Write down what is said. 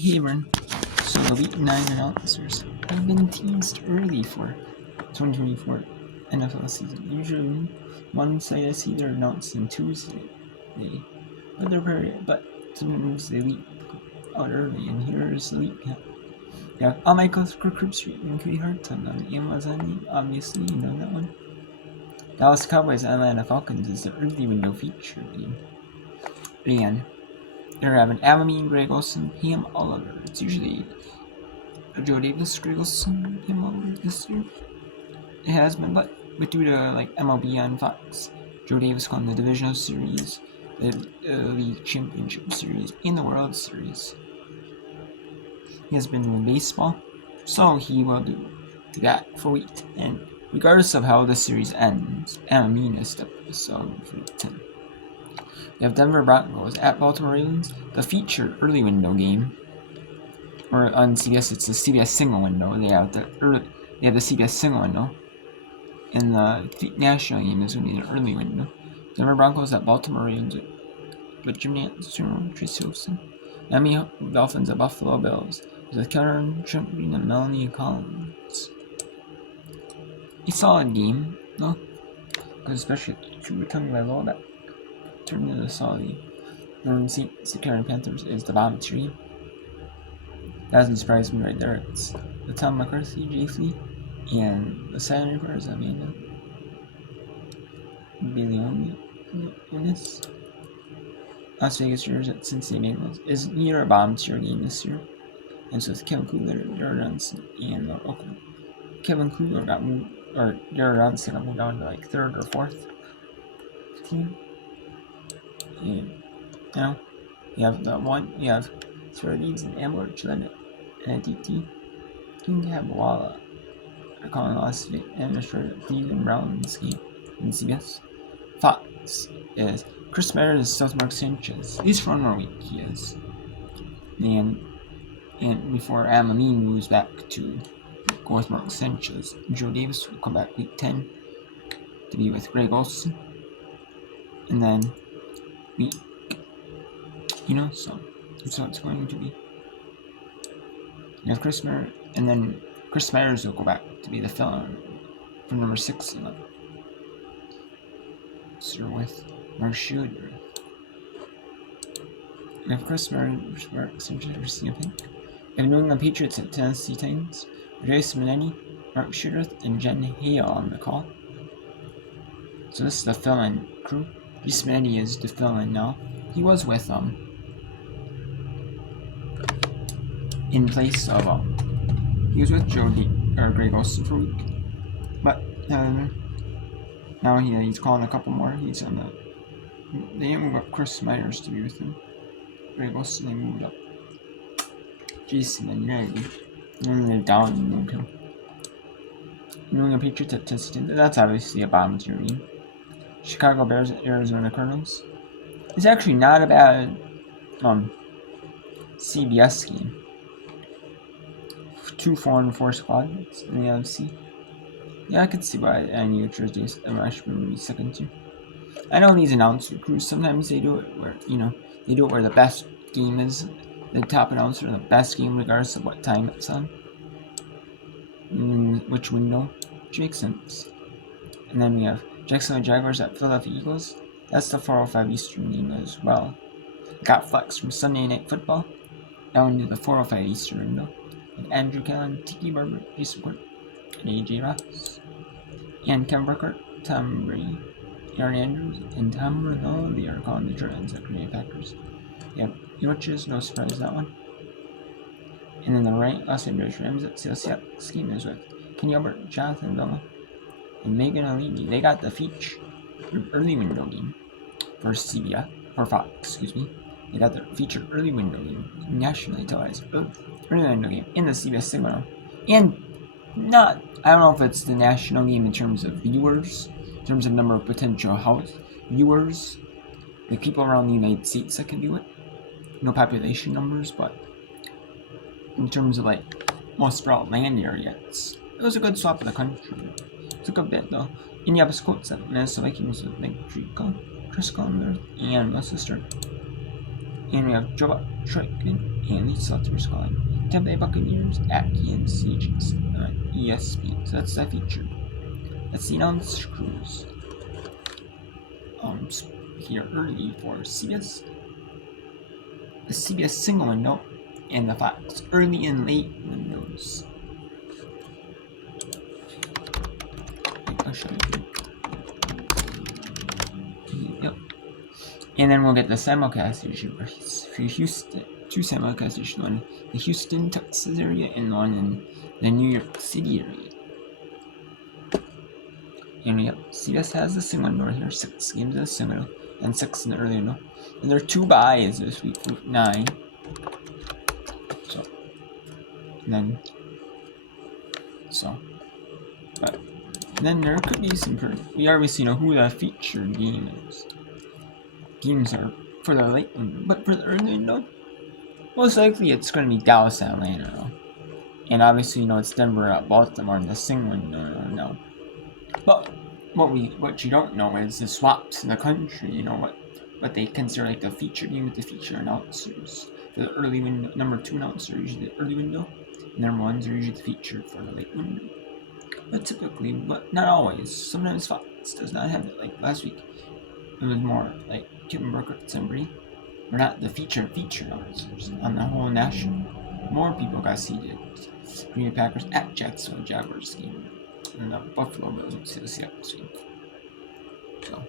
Hey everyone, so the Week 9 announcers have been teased early for 2024 NFL season. Usually, one site I see they're announced on Tuesday, but sometimes they leak out early, and here's the leak. Yeah, Michael Kirk Street and Cody Harton on Amazon, obviously, you know that one. Dallas Cowboys and Atlanta Falcons is the early window feature game. And they're having Amamine, Greg Olsen, Pam Oliver. It's usually Joe Davis, Greg Olsen, Pam Oliver this year. It has been, but due to MLB on Fox, Joe Davis won the Divisional Series, the League Championship Series, and the World Series. He has been doing baseball, so he will do that for Week 10. Regardless of how the series ends, Amamine is the song for Week 10. We have Denver Broncos at Baltimore Ravens, the feature early window game. Or on CBS, it's the CBS single window. They have the CBS single window. And the national game is going to be the early window. Denver Broncos at Baltimore Ravens with Jim Nantz, Tracy Wilson. Miami Dolphins at Buffalo Bills with Kevin Champion and Melanie Collins. A solid game, though, because especially two returning by low, that turned into a solid. The Carolina Panthers is the bottom tier. That doesn't surprise me right there. It's the Tom McCarthy, Jay Flee, and the Saturday Reporters, Amanda Bailey in this. Las Vegas Raiders at Cincinnati Bengals is near a bottom tier game this year. And so it's Kevin Kugler, Jared Johnson, and Oakland. Kevin Kugler got moved, or Jared Johnson got moved down to third or fourth team. And now you have Sarah Leeds and Amber Gillette and DT. King Habwala are calling Las Vegas administrator Cleveland Browns game in CBS. Fox is Chris Myers is South Mark Sanchez. At least for 1 more week he is. And before Amamine moves back to go with Mark Sanchez, Joe Davis will come back Week 10 to be with Greg Olsen. And then so that's how it's going to be. You have Chris Myers, and then Chris Myers will go back to be the fill-in for number 6 and 11. So with Mark Schroeder. You have Chris Myers, Mark Sanchez, Christina Pink. You have New England Patriots at Tennessee Titans. Jason Minetti, Mark Schroeder, and Jen Hale on the call. So this is the fill-in crew. Jason Minetti is the fill-in now. He was with in place of he was with Greg Olsen for a week, but now he's calling a couple more. He's on they didn't move up Chris Myers to be with him. Greg Olsen, they moved up Jason Minetti, and then they're down and moved him. New England Patriots at Tennessee. That's obviously a bottom tier game. Chicago Bears at Arizona Cardinals. It's actually not a bad CBS game. 2 4-4 squads in the NFC. Yeah, I could see why any Thursdays Ashburn would be second tier. I know these announcer crews sometimes they do it where where the best game is the top announcer, the best game regardless of what time it's on. Which window, which makes sense. And then we have Jacksonville Jaguars at Philadelphia Eagles. That's the 4:05 Eastern game as well. Got flexed from Sunday Night Football down to the 4:05 Eastern window. And Andrew Callan, Tiki Barber, Jason Court, and AJ Ross. And Kevin Burkhardt, Tom Brady, Aaron Andrews, and Tom Renault. They are calling the Giants at Green Bay Packers. Yep, which is no surprise that one. And then the right, Los Angeles Rams at Seattle scheme is with Kenny Albert, Jonathan Villa, and Megan Alini. They got the feature early window game for Fox, They got their featured early window game, nationally televised early window game in the CBS signal. And I don't know if it's the national game in terms of viewers, in terms of number of potential house viewers, the people around the United States that can do it. No population numbers, but in terms of most spread land area, it was a good swap of the country. It took a bit though. Indianapolis Colts at Minnesota Vikings with Chris Conner and Melissa Stern. And we have Joe Buck, Troutman, and the Celtics calling Tampa Bay Buccaneers at Kansas City Chiefs on ESPN. So that's that feature. Let's see now the crews. Here early for CBS. The CBS single window and the Fox early and late windows. I'll show you. Yep. And then we'll get the simulcast issue for Houston. Two simulcast issues, one in the Houston, Texas area and one in the New York City area. And yep, CBS has the single window here, 6 games in the single and 6 in the early window. And there are 2 buys this week, week 9. So, and then, but then there could be some, we obviously know who the featured game is. Games are for the late window, but for the early window, most likely it's going to be Dallas and Atlanta. And obviously, it's Denver at Baltimore in the single window now. But what you don't know is the swaps in the country. What they consider like the feature game with the feature announcers. For the early window, number 2 announcer are usually the early window, and number 1s are usually the feature for the late window. But typically, but not always. Sometimes Fox does not have it. Like last week, it was more like Kevin Burkhardt and Brady. We're not the feature announcers on the whole national. More people got seated. Green Bay Packers at Jacksonville Jaguars game. And the Buffalo Bills to the Seattle team. So.